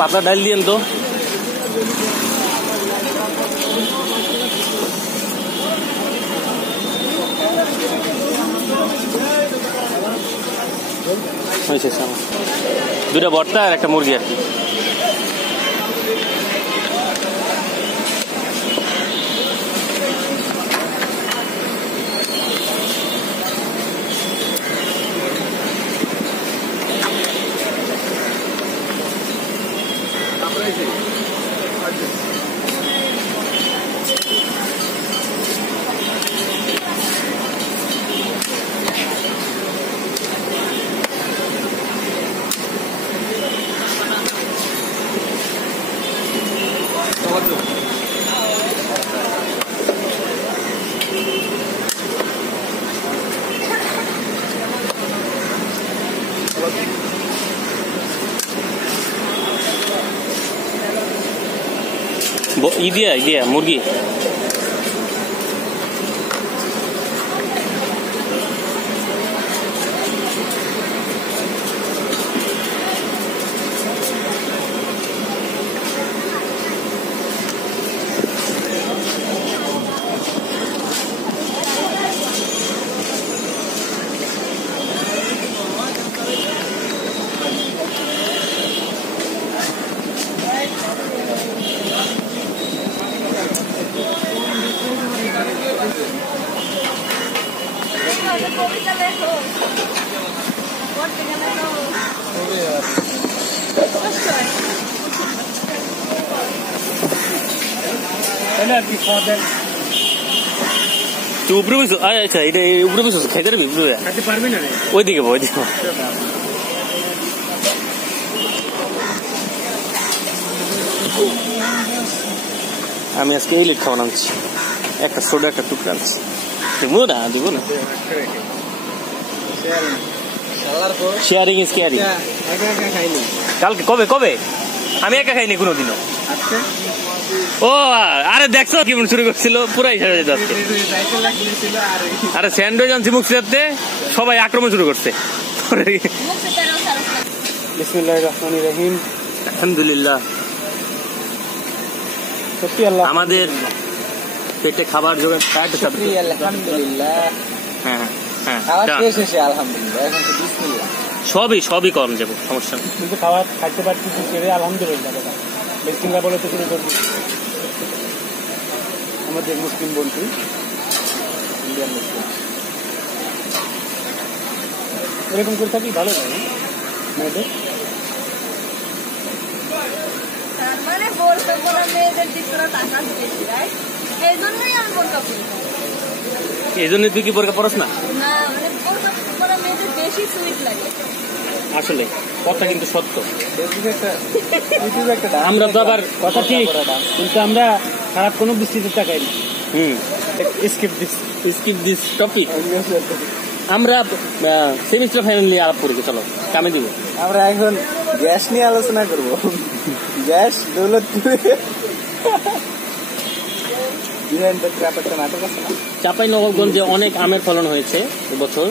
পাতলা ডাল দিয়েন তো দুটা ভর্তা আর একটা মুরগি আর কি। ইদিয়া মুরগি উপরে বসো। আচ্ছা এটা উপরে বসো, খাইতে পারবি? পারবি না, ওইদিকে ওইদিকে। আমি আজকে এই লিট খাওয়া আনছি, একটা সোডা একটা টুকরা আনছি। দিব না দিব না, শেয়ারিং ইজ কেয়ারিং। কালকে কবে কবে আমি একা খাইনি কোনোদিনও। ও আরে দেখছো কেমন শুরু করছিল, পুরাই ছেড়ে যেত আজকে। আরে স্যান্ডউইচ আনছি মুক্তিতে, সবাই আক্রমণ শুরু করছে। বিসমিল্লাহির রহমানির রহিম। আলহামদুলিল্লাহ, সত্যি আল্লাহ আমাদের পেটে খাবার জোগাড়। আলহামদুলিল্লাহ, হ্যাঁ হ্যাঁ আলহামদুলিল্লাহ, সবই কম যাবো, সমস্যা নেই। কিন্তু খাবার খাইতে পারছি আলহামদুলিল্লাহ। বিসমিল্লাহ বলে তো শুরু করবি। আমাদের মুসলিম বন্ধু, ইন্ডিয়ান মুসলিম, এরকম করে থাকি ভালো লাগে মেয়েদের। মানে বলতে বলা মেয়েদের দিকটা টাকা দিয়েছি, রাইট? এই জন্যই আমি বোরকা পরি। এই জন্য তুই কি বোরকা পরস না? না, মানে বোরকা পরা মেয়েদের বেশি সুইট লাগে। আসলে কথা কিন্তু সত্য। আমরা তো আবার কথা ঠিক, কিন্তু আমরা খারাপ কোনো দৃষ্টিতে তাকাই না। Skip this topic. আমরা সেমিস্টার ফাইনাল নিয়ে আলাপ করি, চলো কামে দিব। আমরা এখন গ্যাস নিয়ে আলোচনা করব। গ্যাস দৌলতপুরে চাঁপাইনবাবগঞ্জে অনেক আমের ফলন হয়েছে এবছর।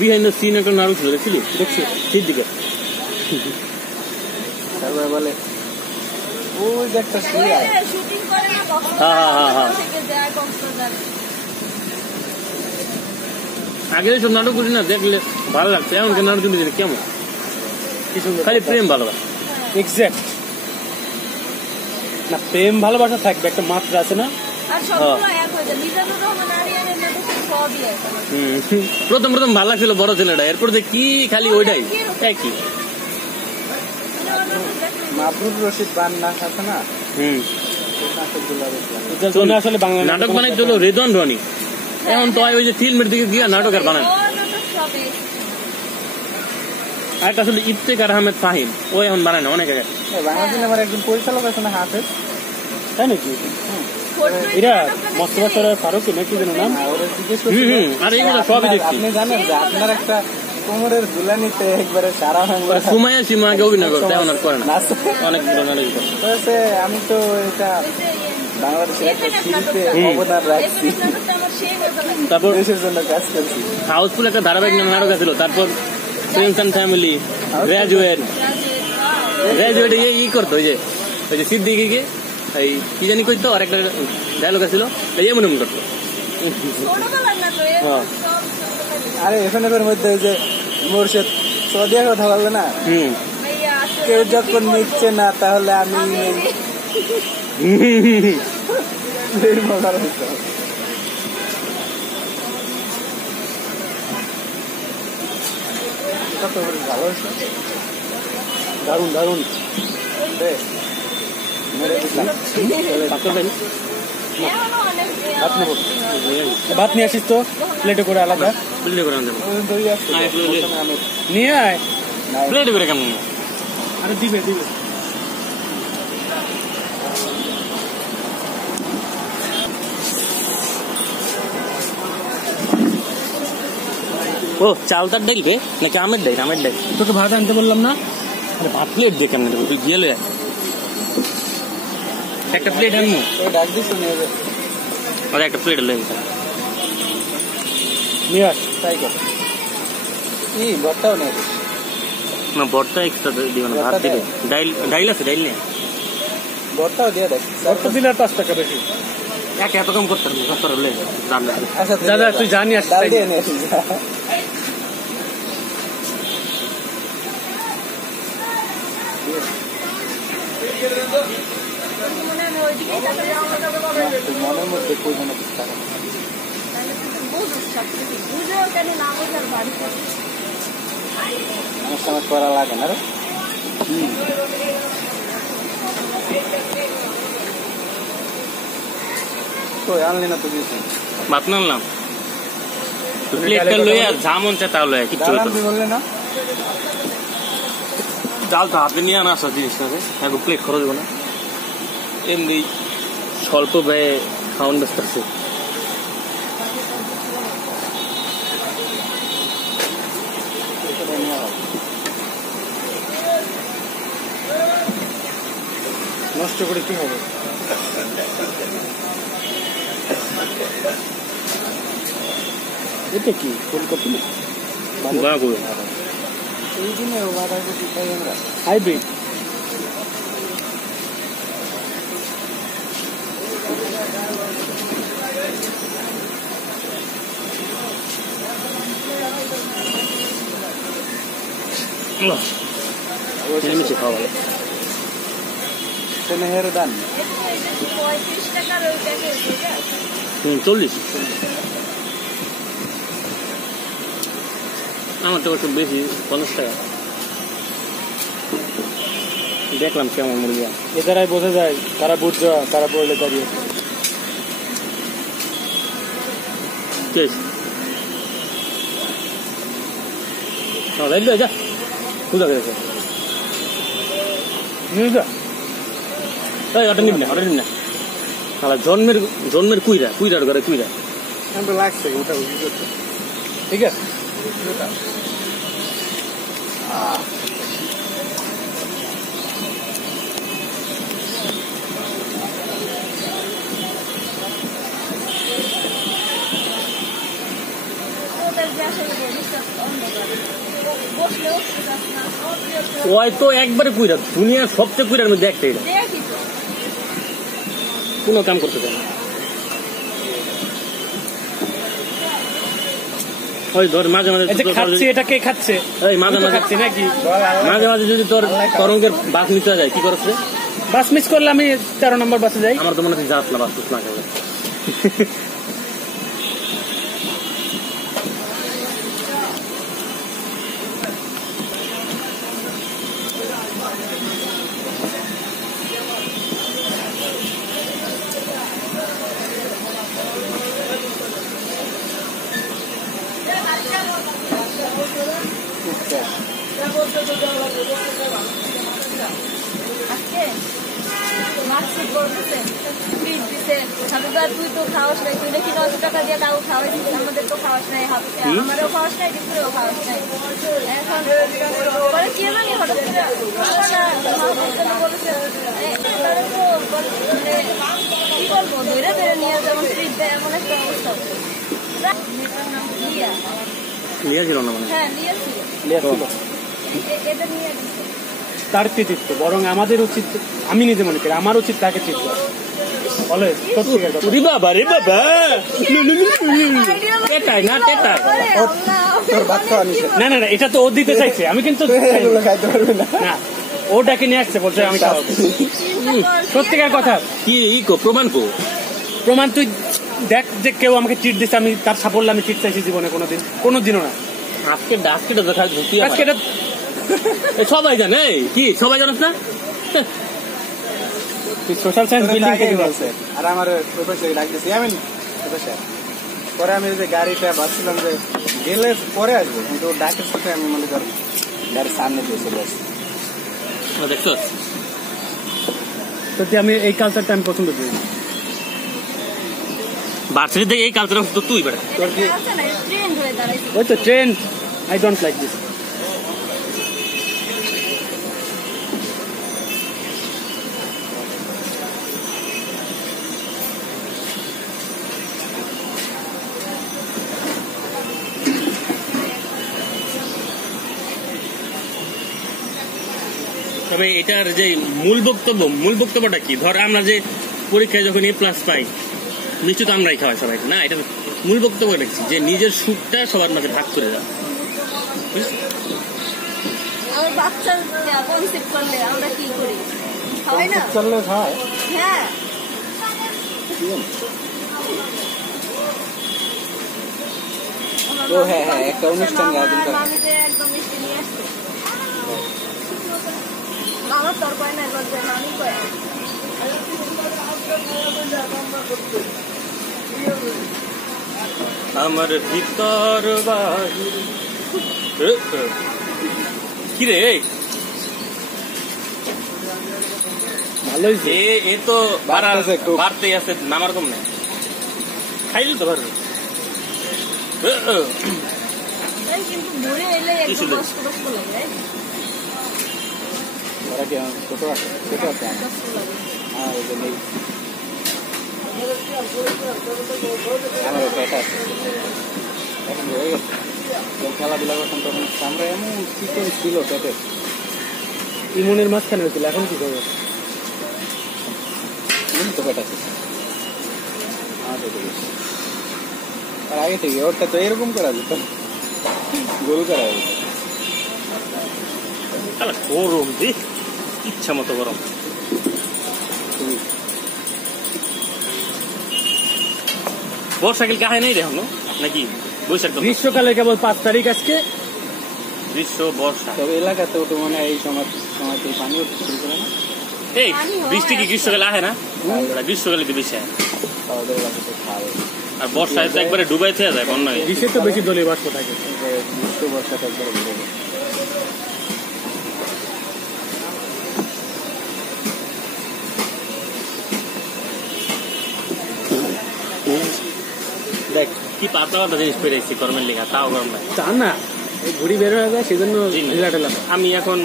বিহাইন্ড দ্য সিন একটা নাটক ছিল, দেখছিলি? দেখছি ঠিক দিকে বলে ওই যে একটা আগে সব নাটক করি না, দেখলে ভালো লাগছে। এমনকি নাটক কিন্তু কেমন খালি প্রেম ভালোবাসা। এক্সাক্ট না, প্রেম ভালোবাসা থাকবে, একটা মাত্রা আছে না। প্রথম ভালো লাগছিল বড় ছেলেটা, এরপর যে কি খালি ওইটাই একই। মাহবুব রশিদ বান্না আছে না, আসলে বাংলা নাটক বানাই চলো রেদন রনি। এখন তো ওই যে ফিল্মের দিকে গিয়া নাটক আর বানায়। আরেকটা আসলে ইফতেখার আহমেদ ফাহিম, ও এখন বানায় না, অনেক আগে। বাংলা সিনেমার একজন পরিচালক আছে না, হাফেজ, তাই নাকি? এরা মোস্তফা ফারুক নাকি যেন নাম। আর এইগুলো সবই দেখছি। আপনি জানেন যে আপনার একটা কোমরের দুলানিতে একবারে সারা সুমাইয়া সীমা আগে অভিনয় করতে এখন আর করে না, অনেক আমি তো এটা বাংলাদেশের একটা সিরিজে অবদান রাখছি, তারপর দেশের জন্য কাজ করছি। হাউসফুল একটা ধারাবাহিক নাটক ছিল, তারপর ফ্রেন্ডস এন্ড ফ্যামিলি, গ্রাজুয়েট ই করতো ওই যে সিদ্দিকিকে এই কি জানি করতো, আর একটা ডায়লগ ছিল এমন এমন করতো। আরে এফএনএফের মধ্যে ওই যে মোর্শেদ সৌদিয়া কথা বলবে না, কেউ যখন নিচ্ছে না তাহলে আমি দারুন দারুন ভাত নিয়ে আসিস তো, প্লেটে করে আলাদা নিয়ে আয়, প্লেটে করে কেমন আরে দিবে দিবে। ও চালতার ডাইল বে নাকি আমের ডাইল? আমের ডাইল। তোকে ভাত আনতে বললাম না? আরে ভাত প্লেট দিয়ে কেমন তুই গেলে একটা প্লেট আনবো, ডাক দিস আর একটা প্লেট লেগে নিয়ে আস, তাই কর। কি ভর্তাও নেই না? ভর্তা এক্সট্রা দিবে না, ভাত দিবে। ডাইল আছে? ডাইল নেই, ভর্তাও দিয়ে দেখ। ভর্তা দিলে 5 টাকা বেশি। এত কম করতে পারবে? দাদা তুই জানি আস, ডাল দিয়ে নিয়ে আসিস। মনের মধ্যে কই যেন আমার সময় করা লাগে না রে। কই আনলি না তো কিছু? ভাত নামলাম, প্লেটটা লইয়া যা মন চায় তা লইয়া কিচ্ছু বললে না। ডাল তো হাতে নিয়ে আনা আসা জিনিসটা, এখন প্লেট খরচ দেবো না, এমনি স্বল্প ব্যয়ে খাওয়ান ব্যস্ত আছে। নষ্ট করে কি হবে? এটা কি ফুলকপি? এই দিনে বাঁধাকপি খাই আমরা, হাইব্রিড। খাওয়া ভালো। স্নেহের দান 40। আমার তো একটু বেশি, 50 টাকা। দেখলাম কেমন মুরগি, এ দ্বারাই বোঝা যায় তারা বুঝছে, তারা পড়লে দাঁড়িয়ে। যা পূজা করেছে, অর্ডার নিবি না, অর্ডার নিবি না। জন্মের কুইরার ঘরে কুইরা লাগছে ওটা, ঠিক আছে। ওই তো একবারে কুইরা, দুনিয়ার সবচেয়ে কুইরার মধ্যে একটা, এটা কোনো কাম করতে চায় না। ওই ধর মাঝে মাঝে খাচ্ছে, এটা কে খাচ্ছে? মাঝে মাঝে খাচ্ছে নাকি? মাঝে মাঝে যদি তোর তরঙ্গের বাস মিস হয়ে যায়, কি করছে? বাস মিস করলে আমি 13 নম্বর বাসে যাই। আমার তো মনে হচ্ছে যাস না, বাস না খাবে। মাকসুদ বলতেছে ফ্রিজ দিছে হাবিবা তুই তো খাওয়াস নাই তুই নাকি 900 টাকা দিয়ে তাও খাওয়াই দিছিস আমাদের তো খাওয়াস নাই আমারও খাওয়াস নাই দুপুরেও খাওয়াস নাই এখন পরে কি জানি হঠাৎ করে বলেছে কি বলবো ধরে ধরে নিয়ে যেমন ফ্রিজ দেয় এমন একটা অবস্থা লিয়া ছিল না মানে হ্যাঁ লিয়া ছিল এটা নিয়ে তার কৃতিত্ব বরং আমাদের উচিত আমি নিজে মনে করি আমার উচিত তাকে চিত্র বলে বাবা রে বাবা না না না এটা তো ও দিতে চাইছে আমি কিন্তু খাইতে পারবো না ও ডাকে নিয়ে আসছে বলছে আমি খাওয়াবো সত্যিকার কথা কি প্রমাণ প্রমাণ তুই দেখ যে কেউ আমাকে চিট দিচ্ছে আমি তার সাফল্য আমি চিট চাইছি জীবনে কোনোদিনও না আজকে দেখা আজকে সবাই জানে কি সবাই জানাস না সোশ্যাল সায়েন্স বিল্ডিং থেকে বলছে আর আমার প্রফেসর ডাকতেছি আমি প্রফেসর পরে আমি যে গাড়িটা ভাবছিলাম যে গেলে পরে আসবো কিন্তু ডাকের সাথে আমি মনে করি গাড়ির সামনে দিয়ে চলে আসছি দেখছো সত্যি আমি এই কালচারটা আমি পছন্দ করি ভার্সিটি থেকে এই কালচার তো তুই বেটা ওই তো trend I don't like this তবে এটার যে মূল বক্তব্যটা কি ধর আমরা যে পরীক্ষায় যখন A+ পাই নিশ্চয় তো আমরাই খাওয়াই সবাই না এটা মূল বক্তব্য দেখছি যে নিজের সুখটা সবার মাঝে ভাগ করে দাও একটা অনুষ্ঠান আমার তোর কয় না লজ্জা আমি কয় আমার ভিতর কি রে ভালোই এ তো বাড়তেই আছে নামার কম নেই খাইলে তো পারবে কিন্তু ঘুরে এলে একদম কষ্ট লাগে ওরা কি ছোট আছে হ্যাঁ ওই জন্যই আমার পেট আছে এখন হয়ে গেছে খেলাধুলা করতাম তখন আমরা এমন চিকেন ছিল পেটে ইমনের মাঝখানে হয়েছিল এখন কি করবো তো পেট আছে আর আগে থেকে ওরটা তো এরকম করা যেত গোল করা যেত গরম দি ইচ্ছা মতো গরম বর্ষাকাল কাহাই নাই দেখো নাকি বৈশাখ গ্রীষ্মকালে কেবল 5 তারিখ আজকে গ্রীষ্ম বর্ষা তবে এলাকাতে তো মনে হয় এই সময়তে পানি উঠতে শুরু করে না এই বৃষ্টি কি গ্রীষ্মকালে আহে না গ্রীষ্মকালে তো বেশি আর বর্ষায় তো একবারে ডুবাই থেকে যায় বন্যা গ্রীষ্মে তো বেশি দলীয় বাষ্প থাকে গ্রীষ্ম বর্ষাটা একবারে ঘুরে যায় দেখ কি পাতলা জিনিস পেরেছি গরমের লেখা তাও গরম লাগে তা না এই ঘুড়ি বের হয়ে যায় সেজন্য আমি এখন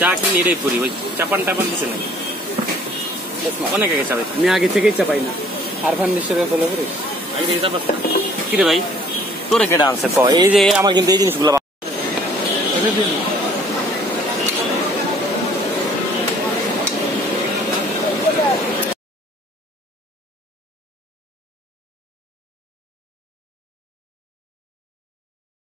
চা কিনে এটাই পড়ি ওই চাপান দিছে নাকি অনেক আগে চাপাই আমি আগে থেকেই চাপাই না আরফান নিশ্চয় ফলো করি আগে থেকে চাপাস না কিরে ভাই তোরে কেটে আনছে এই যে আমার কিন্তু এই জিনিসগুলো